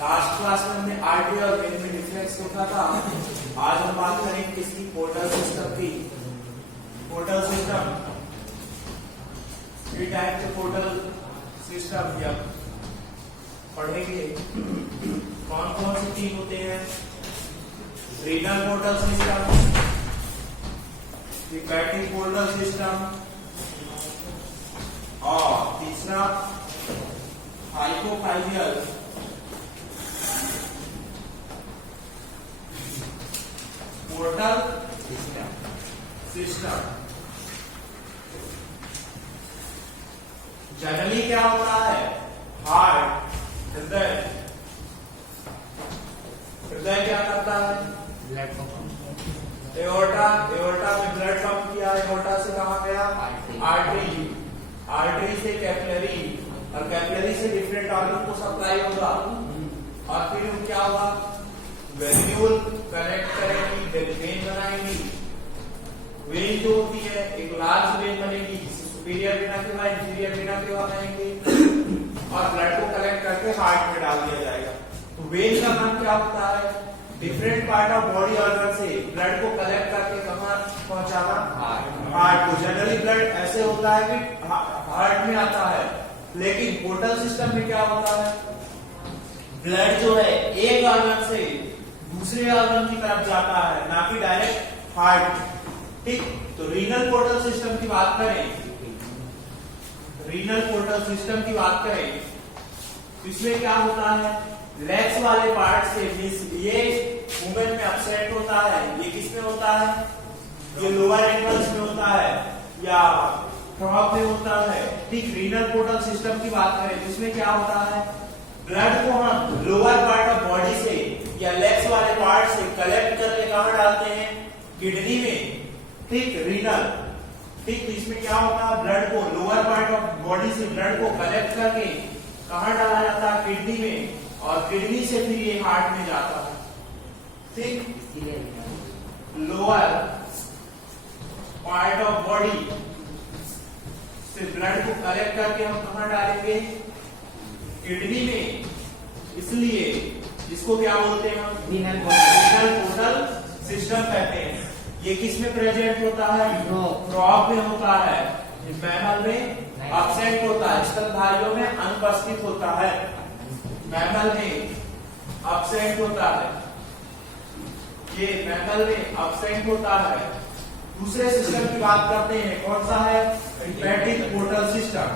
Last class में हमने artery और वेन में डिफरेंस देखा था। आज हम बात करेंगे किसकी, पोर्टल सिस्टम की। पोर्टल सिस्टम ये टाइप के पोर्टल सिस्टम जब पढ़ेंगे कौन कौन से तीन होते हैं, regional portal system, repeating portal system और तीसरा हाइपोफाइजियल पोर्टल सिस्टम। जनरली क्या होता है, हार्ट हृदय क्या करता है, ब्लड पंप, एओर्टा में ब्लड पंप किया, एओर्टा से कहां गया, आर्टरी से कैपिलरी और कैपिलरी से डिफरेंट ऑर्गन को सप्लाई होगा और फिर क्या होगा, वेन्यूल कनेक्ट करेंगी, वेन बनाएंगी। वेन जो होती है एक लार्ज वेन बनेगी जिसे सुपीरियर वेना कहवा, इंफीरियर वेना कहवा कहेंगे और ब्लड को कलेक्ट करके हार्ट में डाल दिया जाएगा। तो वेन का काम क्या होता है, different part of body organ से ब्लड को कलेक्ट करके कहां पहुंचाना, हार्ट को। जनरली ब्लड ऐसे होता है कि हार्ट में आता है, लेकिन पोर्टल सिस्टम में क्या होता है, ब्लड जो है एक ऑर्गन से दूसरे ऑर्गन की तरफ जाता है, ना कि डायरेक्ट हार्ट। ठीक, तो रीनल पोर्टल सिस्टम की बात करें, रीनल पोर्टल सिस्टम की बात करें तो इसमें क्या होता है, लेग्स वाले पार्ट से ये वुमेन में अपसेट होता है, ये किसमें होता है, ये लोअर एंगल्स में होता है या ट्रॉप में होता है। ठीक, रीनल पोर्टल सिस्टम की बात करें तो इसमें क्या होता है, ब्लड को हम लोअर पार्ट ऑफ बॉडी से या लेग्स वाले पार्ट से कलेक्ट करके कहां डालते हैं, किडनी में। ठीक, रीनल। ठीक, तो इसमें क्या होता है, ब्लड को लोअर पार्ट ऑफ बॉडी से ब्लड को कलेक्ट करके कहां डाला जाता है, किडनी में, और किडनी से फिर ये हार्ट में जाता है। ठीक, लोअर पार्ट ऑफ बॉडी से ब्लड को कलेक्ट करके हम कहां डालेंगे, किडनी में। इसलिए इसको क्या बोलते हैं हम, रीनल पोर्टल सिस्टम कहते हैं। ये किस में प्रेजेंट होता है, क्रॉप में होता है, मैमल में अब्सेंट होता है, स्तनधारियों में अनुपस्थित होता है, मैमल में अब्सेंट होता है, ये मैमल में अब्सेंट होता है। दूसरे सिस्टम की बात करते हैं, कौन सा है, repeating portal system.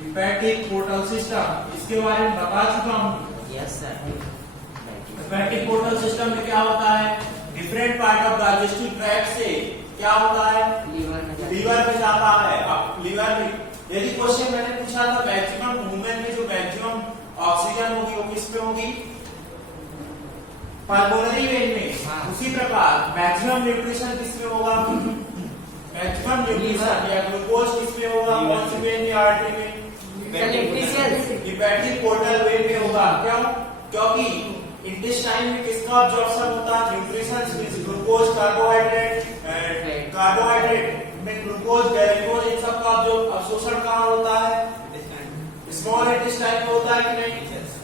Repeating portal system, इसके बारे में बता चुका हूं। Yes sir. Repeating portal system में क्या होता है, different part of digestive tract से क्या होता है, लीवर में जाता है। अब लीवर में यदि क्वेश्चन मैंने पूछा था मैक्सिमम मूवमेंट में जो मैक्सिमम ऑक्सीजन होगी वो किस में होगी, पल्मोनरी वेन में। उसी प्रकार मैक्सिमम न्यूट्रिशन किस में होगा, मैक्सिमम न्यूट्रिशन या ग्लूकोज किस में होगा, कौन सी वेन या आर्टरी में, रिपीटिंग पोर्टल वेन में होगा। क्यों, क्योंकि इंटेस्टाइन में किसका अब्जॉर्प्शन होता है, न्यूट्रिशन, ग्लूकोज, कार्बोहाइड्रेट में ग्लूकोज, ग्लूकोज, इन सब का अब्जॉर्प्शन कहाँ होता है, स्मॉल इंटेस्टाइन में होता है कि नहीं,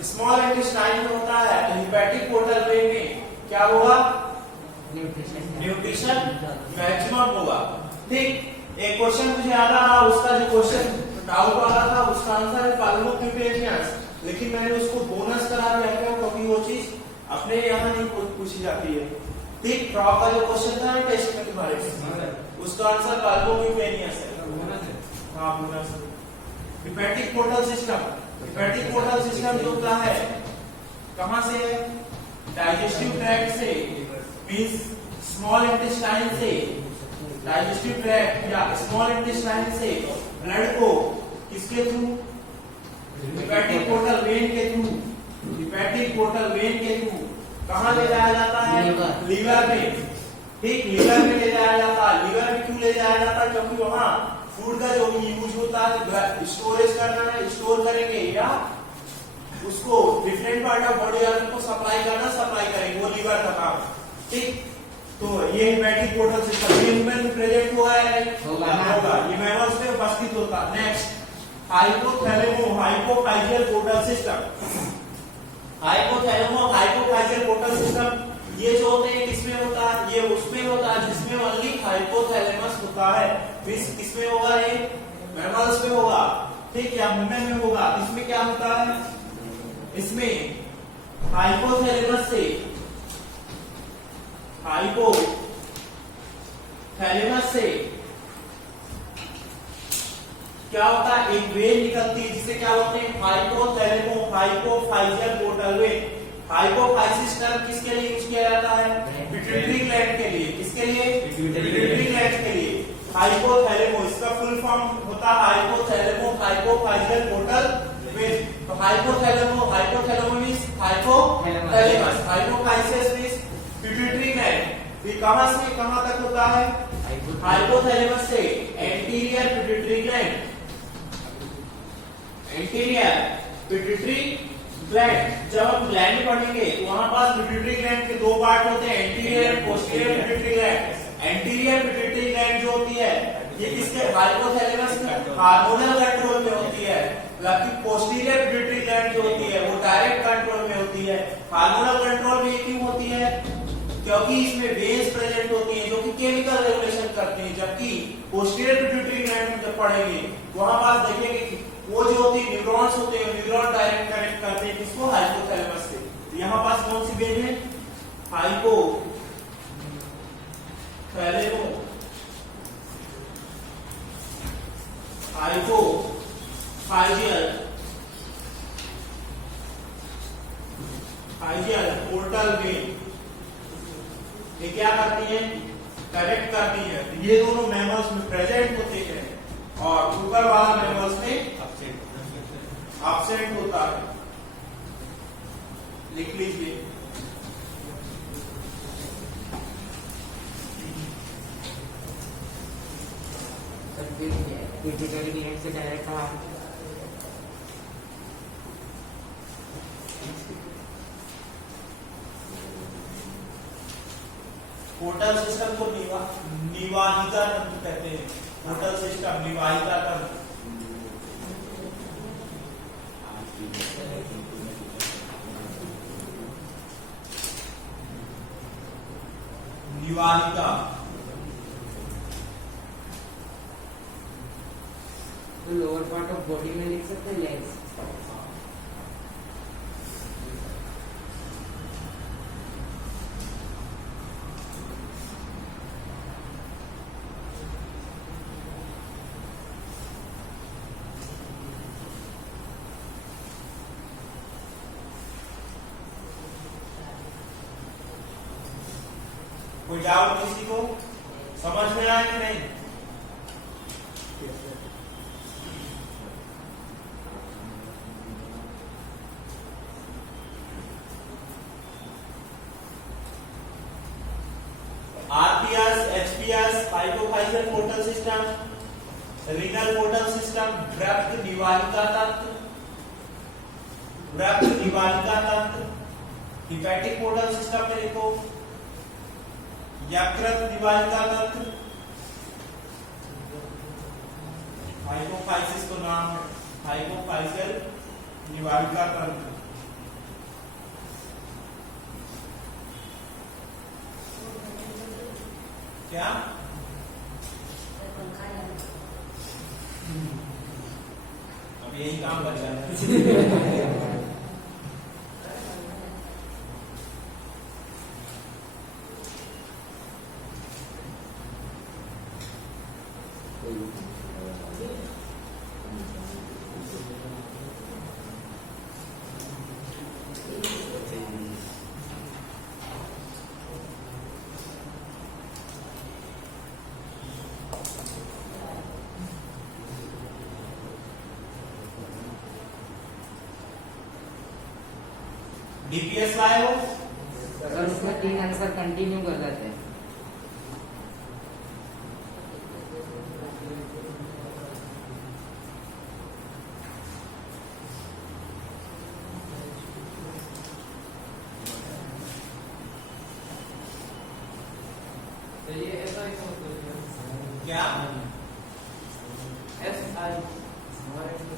स्मॉल इंटेस्टाइन में होता है। तो हिपैटिक पोर्टल वेन में क्या होगा, न्यूट्रिशन मैक्सिमम होगा। ठीक, एक क्वेश्चन मुझे याद आ रहा, उसका जो क्वेश्चन डाउट वाला था उसका आंसर है पाल्मोक्यूपेनियस, लेकिन मैंने उसको बोनस करा दिया क्यों, क्योंकि वो चीज अपने यहाँ नहीं पूछी जाती है। ठीक, ड्रॉप का जो क्वेश्चन था टेस्ट में तुम्हारे, उसका आंसर पाल्मोक्यूपेनियस है। हाँ, bonus. Repeating portal system, repeating portal system जो क्या है, कहां से है, डाइजेस्टिव ट्रैक्ट से, मींस स्मॉल इंटेस्टाइन से, डाइजेस्टिव ट्रैक्ट या स्मॉल इंटेस्टाइन से ब्लड को किसके थ्रू, रिपीटिंग पोर्टल वेन के थ्रू, रिपीटिंग पोर्टल वेन के थ्रू कहां ले जाया जाता है, लीवर में। ठीक, लीवर में ले जाया जाता है। लीवर में क्यों ले जाया जाता है, क्योंकि वहां फूड का जो यूज होता है, स्टोरेज करना है, स्टोर करेंगे या उसको different part of body organ को सप्लाई करना, सप्लाई करेंगे, वो लीवर का काम। ठीक, तो ये हिपैटिक पोर्टल सिस्टम ह्यूमन में प्रेजेंट हुआ है, होगा, ये मैमल्स में उपस्थित होता है। Next, hypothalamo hypophysial portal system. Hypothalamo hypophysial portal system ये जो होते हैं किसमें होता है, ये उसमें होता है जिसमें ओनली हाइपोथैलेमस होता है। किसमें होगा, ये मैमल्स में होगा, ठीक, या ह्यूमन में होगा। इसमें क्या होता है, इसमें हाइपोथैलेमस से क्या होता है, एक वेव निकलती है जिसे क्या बोलते हैं, हाइपोथैलेमो hypophysial portal wave. Hypophysis term किसके लिए यूज किया जाता है, पिट्यूटरी ग्लैंड के लिए। किसके लिए, पिट्यूटरी ग्लैंड के लिए। हाइपोथैलेमो इसका फुल फॉर्म होता है हाइपोथैलेमो हाइपोफाइजियल पोर्टल वेव। तो हाइपोथैलेमो means hypothalamus, hypophysis means pituitary gland. ये कहां से कहां तक होता है, हाइपोथैलेमस से anterior pituitary gland, anterior pituitary gland. जब हम ग्लैंड पढ़ेंगे तो वहां पास पिट्यूटरी ग्लैंड के दो पार्ट होते हैं, एंटीरियर और posterior pituitary gland. Anterior pituitary gland जो होती है ये किसके, हाइपोथैलेमस के हार्मोनल कंट्रोल में होती है, जबकि पोस्टीरियर पिट्यूटरी ग्लैंड जो होती है वो डायरेक्ट कंट्रोल में होती है। हार्मोनल कंट्रोल में क्यों होती है, क्योंकि इसमें वेव्स प्रेजेंट होती हैं जो कि केमिकल रेगुलेशन करती हैं। जबकि पोस्टीरियर पिट्यूटरी ग्लैंड में जब पढ़ेंगे वहां पास देखेंगे कि वो जो होती है न्यूरॉन्स होते हैं, न्यूरॉन डायरेक्ट कनेक्ट करते हैं किसको, हाइपोथैलेमस से। तो यहाँ पास कौन सी वेव है, हाइपोथैलेमो हाइपोफाइजियल पोर्टल वेव। ये क्या करती है, कनेक्ट करती है। तो ये दोनों मैमल्स में प्रेजेंट होते हैं और ऊपर वाला मैमल्स में एब्सेंट होता है। लिख लीजिए, पिट्यूटरी ग्लैंड से डायरेक्ट पोर्टल सिस्टम को निवाहिका तंत्र कहते हैं। पोर्टल सिस्टम निवाहिका तंत्र, निवाहिका। तो लोअर पार्ट ऑफ बॉडी में लिख सकते हैं लेग्स। कोई डाउट किसी को, समझ में आया कि नहीं? RPS, HPS, hypophysial portal system, renal portal system, रक्त निवाहिका तंत्र, रक्त निवाहिका तंत्र, हिपैटिक पोर्टल सिस्टम में देखो, यकृत निवाहिका तंत्र, हाइपोफाइसिस को नाम है हाइपोफाइजियल निवाहिका तंत्र। क्या अब यही काम बचा है। डीपीएस लाए हो, अगर उसमें 3 आंसर कंटिन्यू कर देते हैं तो ये ऐसा ही क्या S I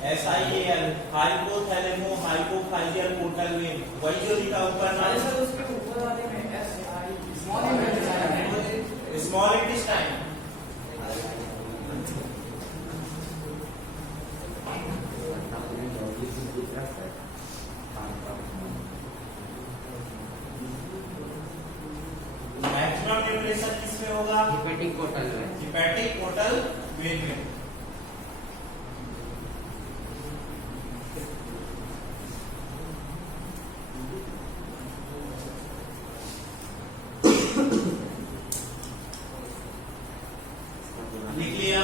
SIAL hypothalamo hypophysial portal vein, वही जो लिखा ऊपर अरे ना सर उसके ऊपर वाले में SI small small intestine. Maximum temperature किसमें होगा? हेपेटिक पोर्टल में। हिपैटिक पोर्टल वेन में। लिख लिया?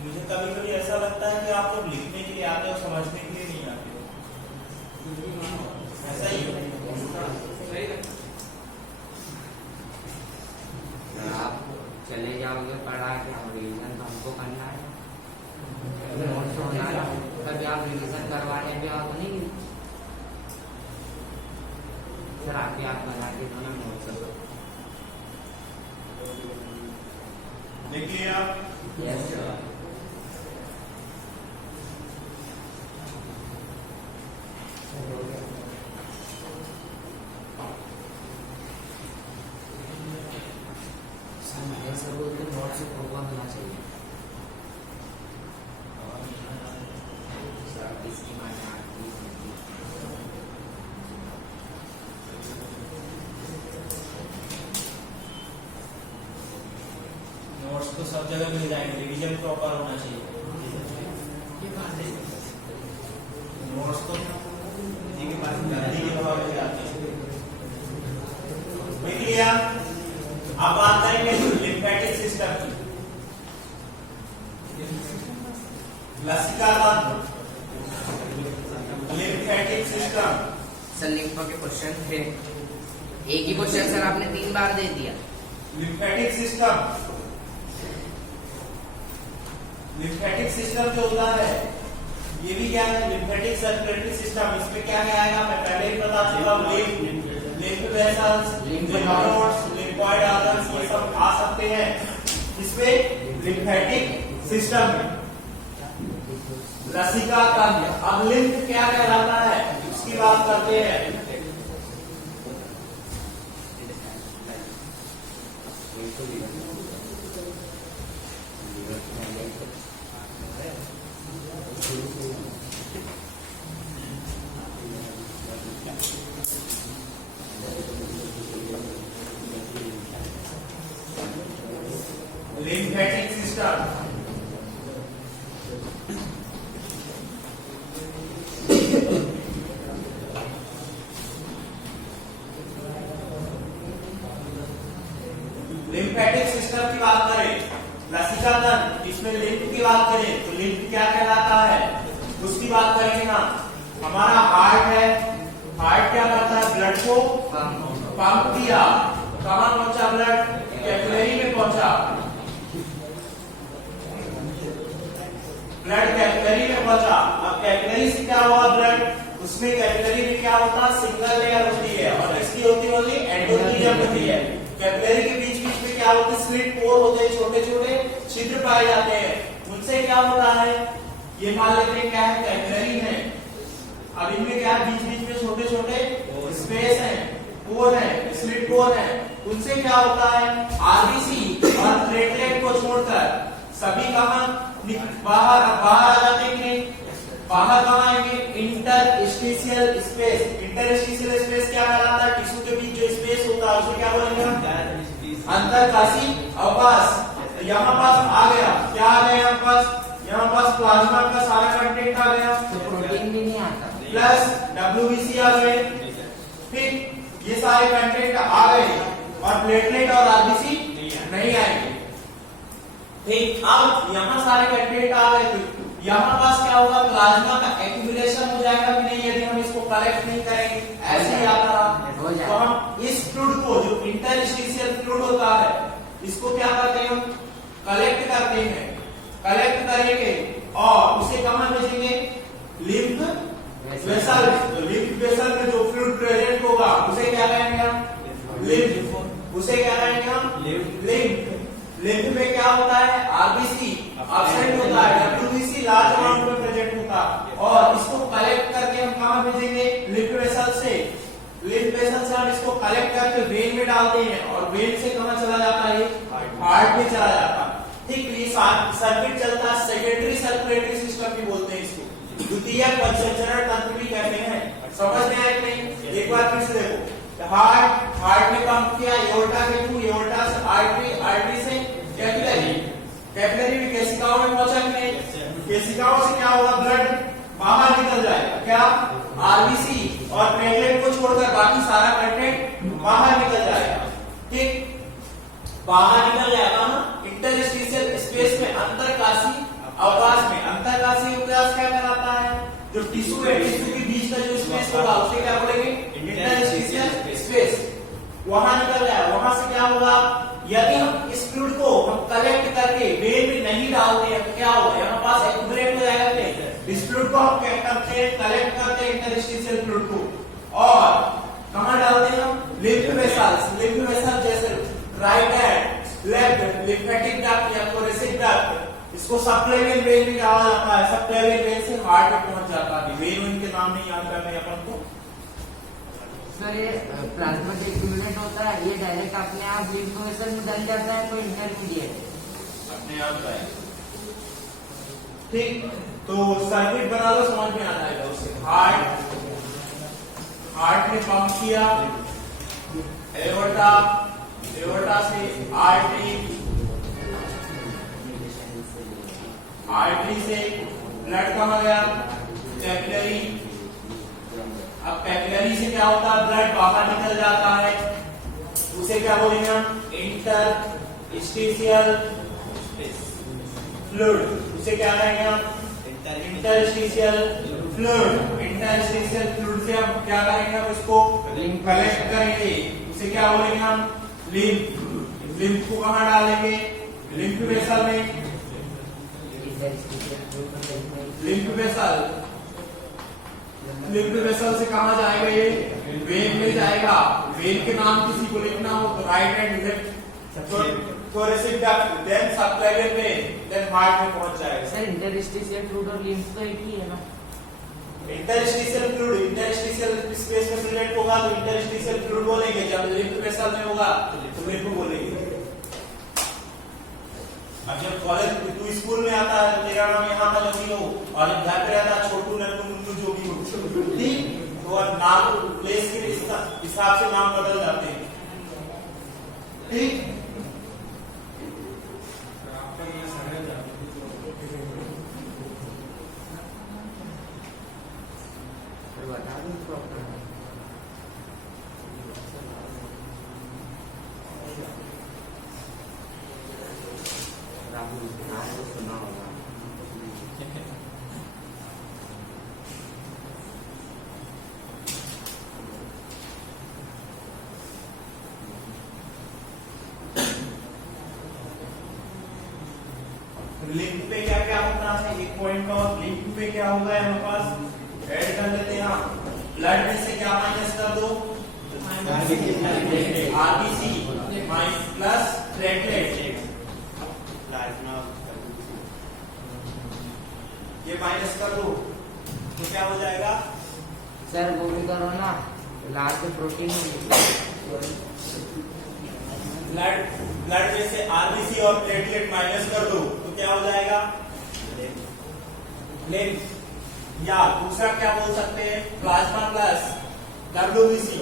मुझे कभी कभी ऐसा लगता है कि आप लोग लिखने के लिए आते हो, समझने के लिए नहीं आते हो। ऐसा ही है। सही है। आप चले जाओगे पढ़ा के, और रिवीजन तो हमको करना है, नोट्स होना है, तभी आप रिवीजन करवाने भी आओ तो नहीं सर, आके आप बना के दो ना नोट्स। लिख लिया? Yes sir. ऐसा बोलते नोट्स से प्रोग्राम होना चाहिए सर, इसकी माने आती नोट्स तो सब जगह मिल जाएंगे, रिवीजन प्रॉपर होना चाहिए। नोट्स तो किसी के पास गाड़ी के भाव ले जाते हैं। लिख लिया? अब बात करेंगे लिम्फेटिक सिस्टम की। लसिका लिम्फेटिक सिस्टम। सर लिम्फा के क्वेश्चन थे, एक ही क्वेश्चन सर आपने 3 बार दे दिया। लिम्फेटिक सिस्टम, लिम्फेटिक सिस्टम जो होता है ये भी क्या है? Lymphatic circulatory system. इसमें क्या क्या आएगा मैं पहले ही बता चुका हूं। Lymph vessels, lymph nodes, lymphoid organs, ये सब आ सकते हैं इसमें लिम्फेटिक सिस्टम में। लसिका तंत्र। अब लिम्फ क्या कहलाता है उसकी बात करते हैं। Lymphatic system. लिम्फेटिक सिस्टम की बात करें, लसिका तंत्र, इसमें लिम्फ की बात करें तो लिम्फ क्या कहलाता है उसकी बात करेंगे ना। हमारा हार्ट है, हार्ट क्या करता है? ब्लड को पंप किया, कहां पहुंचा ब्लड? कैपिलरी में पहुंचा। ब्लड कैपिलरी में पहुंचा। अब कैपिलरी से क्या हुआ? ब्लड, उसमें कैपिलरी में क्या होता है? सिंगल लेयर होती है, और इसकी होती होगी एंडोथेलियम होती है। कैपिलरी के बीच बीच में क्या होते हैं? स्लिट पोर होते हैं, छोटे छोटे छिद्र पाए जाते हैं। उनसे क्या होता है? ये मान लेते हैं क्या है? कैपिलरी है। अब इनमें क्या बीच बीच में छोटे छोटे स्पेस है, पोर है, स्लिट पोर है। उनसे क्या होता है? आरबीसी और प्लेटलेट को छोड़कर सभी कहां बाहर बाहर आ जाते हैं? बाहर कहां आएंगे? Interstitial space. इंटरस्टिशियल स्पेस क्या कहलाता है? टिश्यू के बीच जो स्पेस होता है उसे क्या बोलेंगे हम? अंतरकाशी अवकाश। तो यहाँ पास आ गया, क्या आ गया यहाँ पास? यहाँ पास प्लाज्मा का सारा कंटेंट आ गया, तो प्रोटीन भी नहीं आता, प्लस WBC आ गए। ठीक, ये सारे कंटेंट आ गए और प्लेटलेट और आरबीसी नहीं आएंगे। ठीक, अब यहाँ सारे कंटेंट आ गए तो यहाँ पास क्या होगा? प्लाज्मा का एक्यूमुलेशन हो जाएगा कि नहीं यदि हम इसको कलेक्ट नहीं करेंगे? ऐसे ही आता रहा तो हम इस फ्लूइड को, जो इंटरस्टिशियल फ्लूइड होता है, इसको क्या करते हैं? हम कलेक्ट करते हैं। कलेक्ट करेंगे और उसे कहां भेजेंगे? Lymph vessel. तो लिम्फ वेसल में जो फ्लूइड प्रेजेंट होगा उसे क्या कहेंगे हम? लिम्फ, उसे क्या कहेंगे हम? लिम्फ। लिम्फ में क्या होता है? आरबीसी एब्सेंट होता है, डब्ल्यूबीसी लार्ज अमाउंट में प्रेजेंट होता है, और इसको कलेक्ट करके हम कहां भेजेंगे? लिम्फ वेसल से। लिम्फ वेसल से हम इसको कलेक्ट करके वेन में डालते हैं, और वेन से कहां चला जाता है? हार्ट में चला जाता है। ठीक, ये सर्किट चलता है, सेकेंडरी सर्कुलेटरी सिस्टम भी बोलते हैं इसको, द्वितीयक परिसंचरण तंत्र भी कहते हैं। समझ में आया कि नहीं? एक बार फिर से देखो, हार्ट ने पंप किया एओर्टा के थ्रू, एओर्टा से आर्टरी, आर्टरी से कैपिलरी, कैपिलरी में केशिकाओं में पहुंचा कि नहीं? केशिकाओं से क्या होगा? ब्लड बाहर निकल जाएगा, क्या? आरबीसी और प्लेटलेट को छोड़कर बाकी सारा कंटेंट बाहर निकल जाएगा। ठीक, बाहर निकल जाएगा ना, इंटरस्टिशियल स्पेस में, अंतरकाशी अवकाश में। अंतरकाशी अवकाश क्या कहलाता है? जो टिश्यू है, टिश्यू के बीच का जो स्पेस होगा उसे क्या बोलेंगे? Interstitial space. वहां निकल जाए, वहां से क्या होगा? यदि हम इस फ्लूइड को हम कलेक्ट करके वेन में नहीं डालते हैं तो क्या होगा? यहाँ पास एक्यूमुलेट हो जाएगा नहीं। इस फ्लूइड को हम क्या करते हैं? कलेक्ट करते हैं इंटरस्टिशियल फ्लूइड को, और कहां डालते हैं हम? Lymph vessels. लिम्फ वेसल जैसे right hand, left lymphatic duct या कोरेसिक डक्ट, इसको सबक्लेवियन वेन में कहा जाता है। सबक्लेवियन वेन से हार्ट में पहुंच जाता है। वेन उनके नाम नहीं याद करने अपन को। सर ये प्लाज्मा के एक्यूमुलेट होता है, ये डायरेक्ट अपने आप लिम्फ वेसल में डल जाता है, कोई इंटरमीडिएट अपने आप जाए। ठीक, तो सर्किट बना लो, समझ में आ जाएगा उससे। हार्ट ने पंप किया एओर्टा, एओर्टा से आर्टरी, आर्टरी से ब्लड कहां गया? कैपिलरी। अब कैपिलरी से क्या होता है? ब्लड बाहर निकल जाता है, उसे क्या बोलेंगे हम? Interstitial fluid. उसे क्या कहेंगे हम? Interstitial fluid. इंटरस्टिशियल फ्लूइड से हम क्या करेंगे? हम इसको कलेक्ट करेंगे, उसे क्या बोलेंगे हम? लिम्फ। लिम्फ को कहां डालेंगे? लिम्फ वेसल में। लिम्फ वेसल, लिम्फ वेसल से कहां जाएगा? ये वेन में जाएगा। वेन के नाम किसी को लिखना हो तो right and left, thoracic duct, then subclavian vein, then heart में पहुंच जाएगा। सर इंटरस्टिशियल फ्लूइड और लिम्फ तो एक ही है ना? इंटरस्टिशियल फ्लूइड इंटरस्टिशियल स्पेस में प्रेजेंट होगा तो इंटरस्टिशियल फ्लूइड बोलेंगे, जब लिम्फ वेसल में होगा तो लिम्फ बोलेंगे। अब जब कॉलेज तू स्कूल में आता है तेरा नाम यहाँ का जो भी हो, और जब घर पे रहता है छोटू नन्नू मुन्नू जो भी हो, ठीक, तो नाम प्लेस के हिसाब से नाम बदल जाते हैं। ठीक, बता दूं प्रॉपर सुना होगा। लिंक पे क्या क्या होता है? एक पॉइंट और लिंक पे क्या होगा हमारे पास? ऐड कर लेते हैं हम। ब्लड में से क्या माइनस कर दो? आरबीसी माइनस प्लस प्लेटलेट, ये माइनस कर दो तो क्या हो जाएगा? सर वो भी करो ना, लास्ट प्रोटीन। ब्लड में से आरबीसी और प्लेटलेट माइनस कर दो तो क्या हो जाएगा? लिम्फ, या दूसरा क्या बोल सकते हैं? Plasma plus WBC.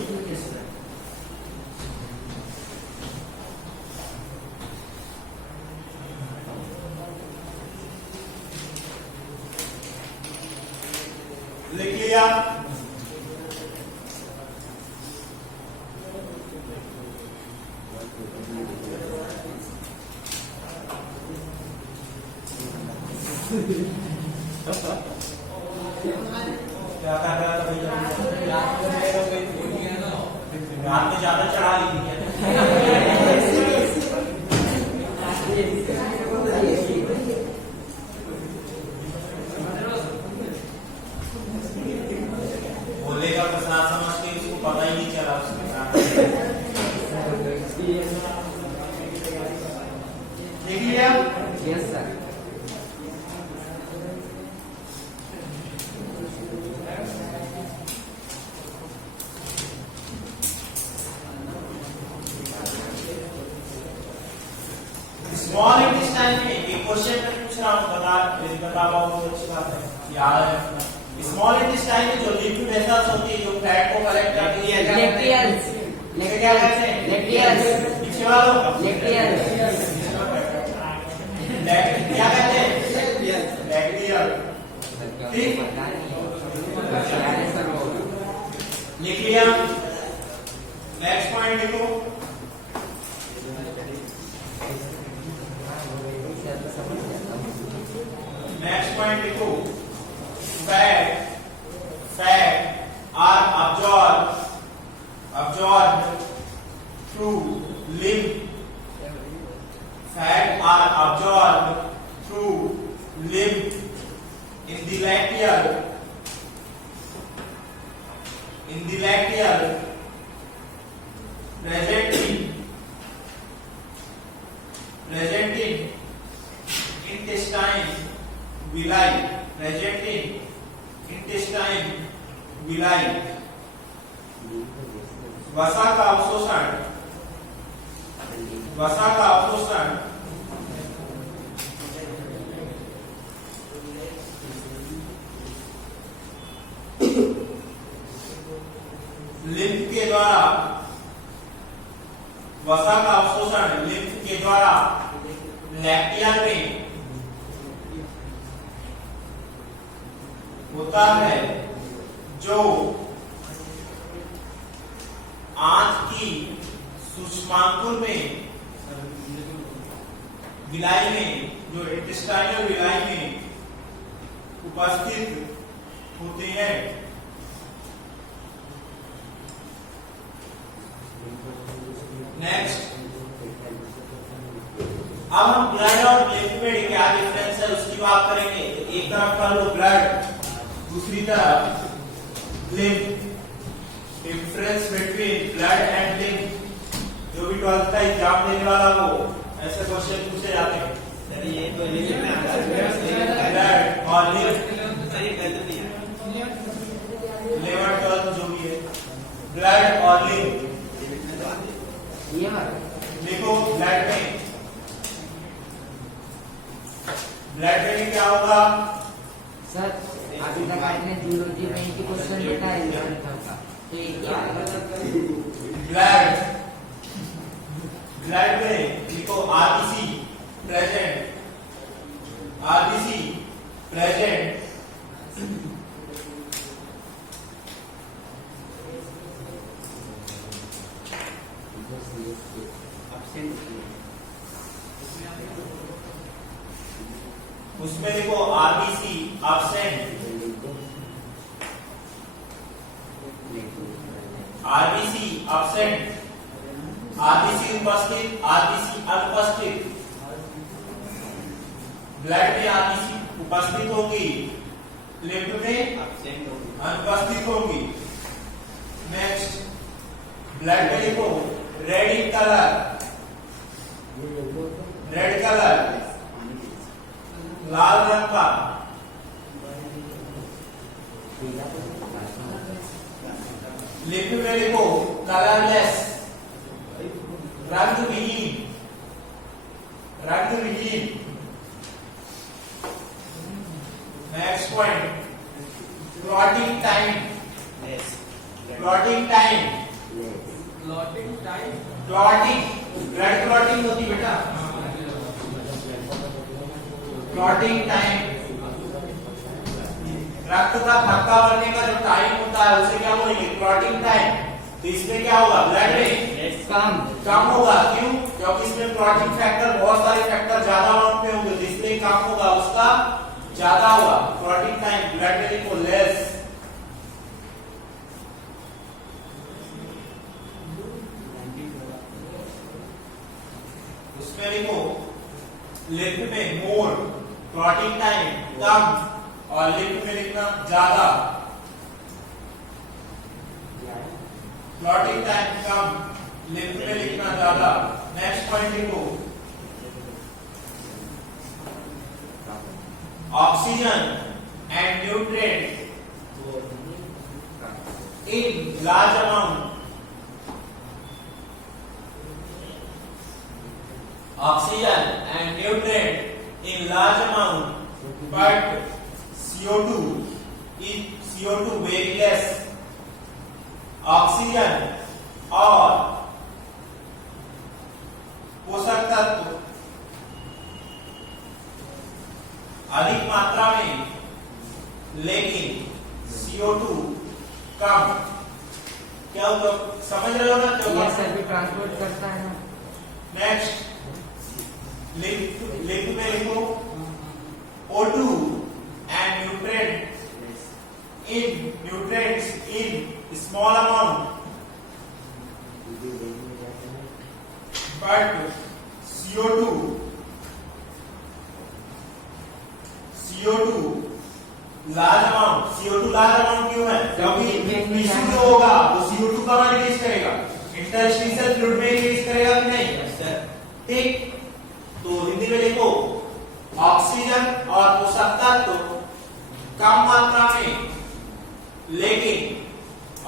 लिख लिया। क्या कर रहा था भैया? रात में ज्यादा चढ़ा ली थी बोलेगा प्रसाद समझ के, इसको पता ही नहीं चला उसके साथ। लिख लिया? Yes sir. स्मॉल इंटेस्टाइन में एक क्वेश्चन मैं पूछ रहा हूँ, बता पाओ तो अच्छी बात है, याद है। स्मॉल इंटेस्टाइन में जो लिक्विड वेसल्स होती है जो फैट को कलेक्ट करती है, लेक्टियल्स। क्या कहते हैं? लेक्टियल्स। पीछे वालों लेक्टियल्स। क्या कहते हैं? बैक्टीरियल। ठीक, लिख लिया? नेक्स्ट पॉइंट लिखो। नेक्स्ट पॉइंट लिखो, fat are absorbed through lymph. Fat are absorbed through lymph in the lacteal presenting intestine villi. वसा का अवशोषण लिम्फ के द्वारा लैक्टिया में होता है, जो आंत की सूक्ष्मांकुर में विलाई में, जो इंटेस्टाइनल विलाई में उपस्थित होते हैं। नेक्स्ट, अब हम ब्लड और लिम्फ में क्या डिफरेंस है उसकी बात करेंगे। एक तरफ का लो ब्लड, दूसरी तरफ lymph. Difference between blood and lymph, जो भी 12th का एग्जाम देने वाला हो ऐसे क्वेश्चन पूछे जाते हैं। ब्लड और लिम्फ 11 12 जो भी है, ब्लड और लिम्फ देखो। ब्लड में क्या होगा सर? अभी तक आपने जूलॉजी में ही क्वेश्चन लिखा है तो ये क्या है? ब्लड में लिखो आरबीसी प्रेजेंट उसमें देखो आरबीसी एब्सेंट, आरबीसी उपस्थित, आरबीसी अनुपस्थित। ब्लड में आरबीसी उपस्थित होगी, लिम्फ में अनुपस्थित होगी। नेक्स्ट, ब्लड में देखो रेड कलर लाल रंग का, लिम्फ में देखो कलरलेस रंगविहीन। Next point, clotting time. Blood clotting होती बेटा, क्लॉटिंग टाइम रक्त का थक्का बनने का जो टाइम होता है उसे क्या बोलेंगे? Clotting time. तो इसमें क्या होगा? ब्लड में कम होगा। क्यों? क्योंकि इसमें क्लॉटिंग फैक्टर, बहुत सारे फैक्टर ज्यादा अमाउंट में होंगे, इसलिए कम होगा, उसका ज्यादा होगा। क्लॉटिंग टाइम ब्लड में लिखो लेस। उसमें लिखो लिम्फ में मोर, क्लॉटिंग टाइम कम, और लिम्फ में लिखना ज्यादा। क्लॉटिंग टाइम कम, लिफ्ट में लिखना ज्यादा। नेक्स्ट पॉइंट लिखो, oxygen and nutrient in large amount, oxygen and nutrient in large amount, but CO2 very less, oxygen और पोषक तत्व अधिक मात्रा में, लेकिन CO2 कम। क्या होगा, समझ रहे हो ना? ये सर भी ट्रांसपोर्ट करता है ना। नेक्स्ट लिफ्ट में लिखो O2 and nutrients in small amount, but CO2 large amount. CO2 large amount क्यों है? क्योंकि टिश्यू जो होगा वो CO2 कहाँ रिलीज करेगा? इंटरस्टिशियल फ्लूइड में रिलीज करेगा कि नहीं? ठीक, तो हिंदी में लिखो ऑक्सीजन और पोषक तत्व कम मात्रा में, लेकिन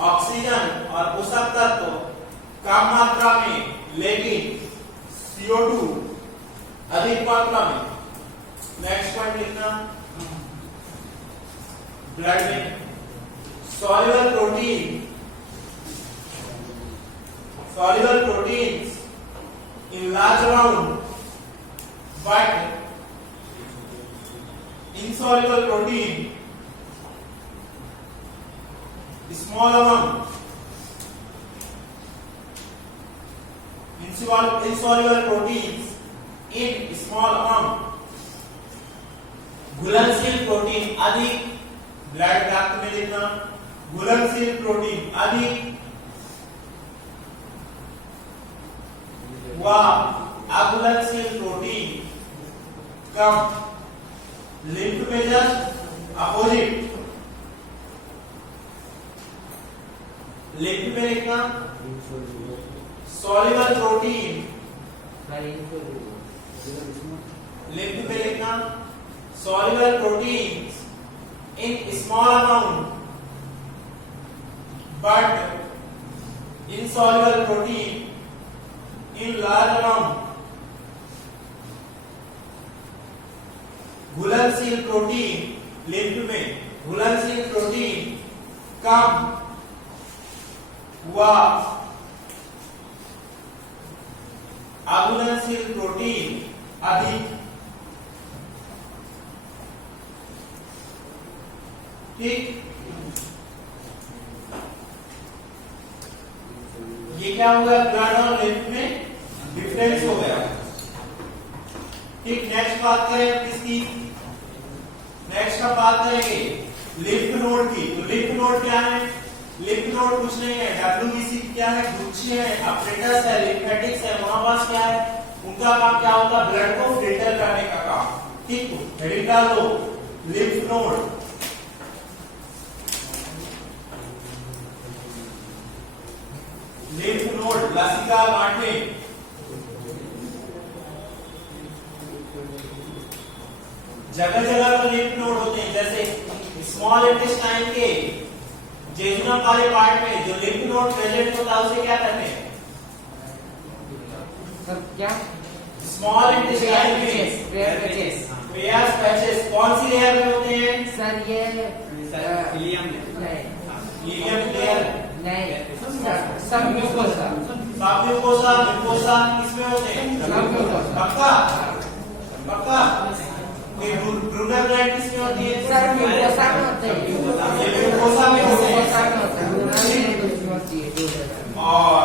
ऑक्सीजन और पोषक तत्व कम मात्रा में, लेकिन CO2 अधिक मात्रा में। नेक्स्ट पॉइंट लिखना, ब्लड में soluble proteins in large amount, but insoluble protein small amount, insoluble proteins in small amount, घुलनशील प्रोटीन अधिक, ब्लड रक्त में लिखना घुलनशील प्रोटीन अधिक व अघुलनशील प्रोटीन कम। लिम्फ में जस्ट अपोजिट, लिम्फ में लिखना सॉल्युबल प्रोटीन, लिम्फ में लिखना soluble proteins in small amount, but insoluble protein in large amount, घुलनशील प्रोटीन, लिम्फ में घुलनशील प्रोटीन कम व अघुलनशील प्रोटीन अधिक। ठीक, ये क्या हो गया? ब्लड और लिम्फ में डिफरेंस हो गया। ठीक, नेक्स्ट बात करें किसकी? नेक्स्ट का बात करेंगे लिम्फ नोड की। तो लिम्फ नोड क्या है? लिम्फ नोड कुछ नहीं है, WBC क्या है? गुच्छे है, अपरेटस है, लिम्फेटिक्स है, वहां पास क्या है? उनका काम क्या होता है? ब्लड को फिल्टर करने का काम। ठीक, हेडिंग डाल दो लिम्फ नोड। लिम्फ नोड लसिका गांठें, जगह जगह पर लिम्फ नोड होते हैं। जैसे स्मॉल इंटेस्टाइन के जेजुनम वाले पार्ट में जो लिम्फ नोड प्रेजेंट होता है उसे क्या कहते हैं? सर क्या? स्मॉल इंटेस्टाइन में पेयर्स पैचेस कौन सी लेयर में होते हैं? सर ये इलियम लेयर नहीं, सब म्यूकोसा, सब म्यूकोसा, म्यूकोसा किसमें होते हैं? सब म्यूकोसा। पक्का ब्रूनर ग्लैंड किसमें होती है? सर म्यूकोसा में होते हैं, ये म्यूकोसा में होते हैं। और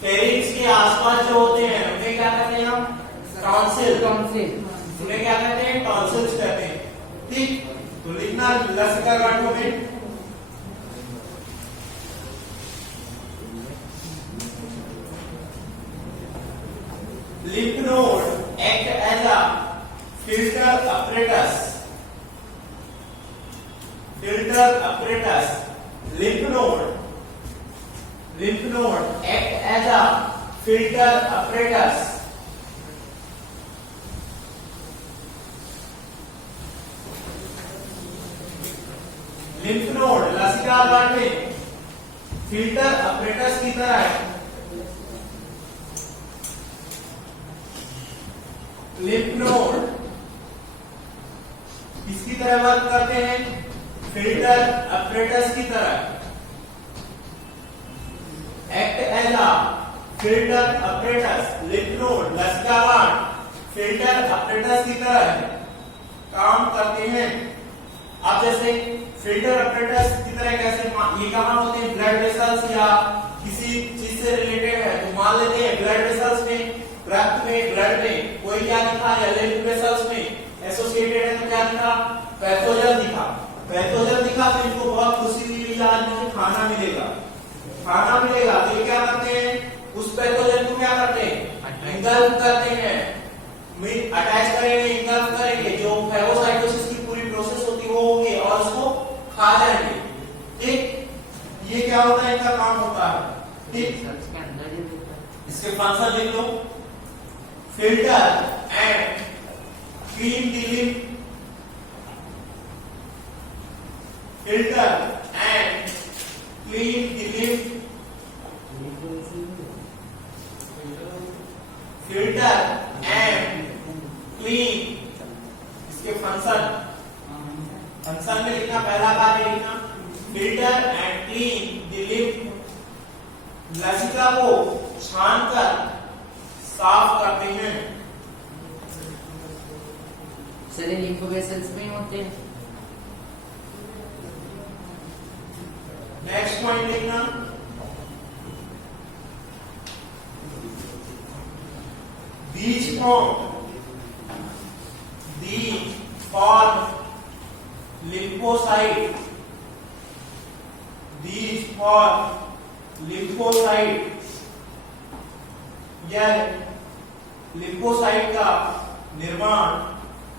फेरिंक्स के आसपास जो होते हैं उन्हें क्या कहते हैं हम? टॉन्सिल। उन्हें क्या कहते हैं? टॉन्सिल्स कहते हैं। ठीक, तो लिखना लसिका गांठों में lymph node act as a filter apparatus, lymph node lymph node act as a filter apparatus. lymph node लसिका आधार में फिल्टर apparatus की तरह है. lymph node किसकी तरह वर्क करते हैं? फिल्टर apparatus की तरह. act as a filter apparatus. lymph node लसिका फिल्टर apparatus की तरह काम करते हैं. आप जैसे फिल्टर apparatus की तरह कैसे ये कहाँ होते हैं? ब्लड वेसल्स या किसी चीज से रिलेटेड है तो मान लेते हैं ब्लड वेसल्स में, रक्त में, ब्लड में कोई क्या दिखा, या लिम्फ वेसल्स में एसोसिएटेड है तो क्या दिखा? पैथोजन दिखा. पैथोजन दिखा तो इनको बहुत खुशी हुई, आज मुझे खाना मिलेगा. खाना मिलेगा तो ये क्या करते हैं? उस पैथोजन को क्या करते हैं? इंगल्फ करते हैं, अटैच करेंगे, इंगल्फ करेंगे. जो फेगोसाइटोसिस की पूरी प्रोसेस होती है वो होगी और उसको खा जाएंगे. ठीक, ये क्या होता है? इनका काम होता है. ठीक, इसके फंक्शन लिख लो. Filter and clean the lymph. Filter and clean the lymph. Filter and clean. इसके फंक्शन में लिखना, पहला कार्य लिखना filter and clean the lymph. लसिका को छानकर साफ करते हैं. सारे लिम्फ वेसल्स में होते हैं. नेक्स्ट पॉइंट लिखना, these form lymphocyte. These form lymphocyte. यह लिम्फोसाइट का निर्माण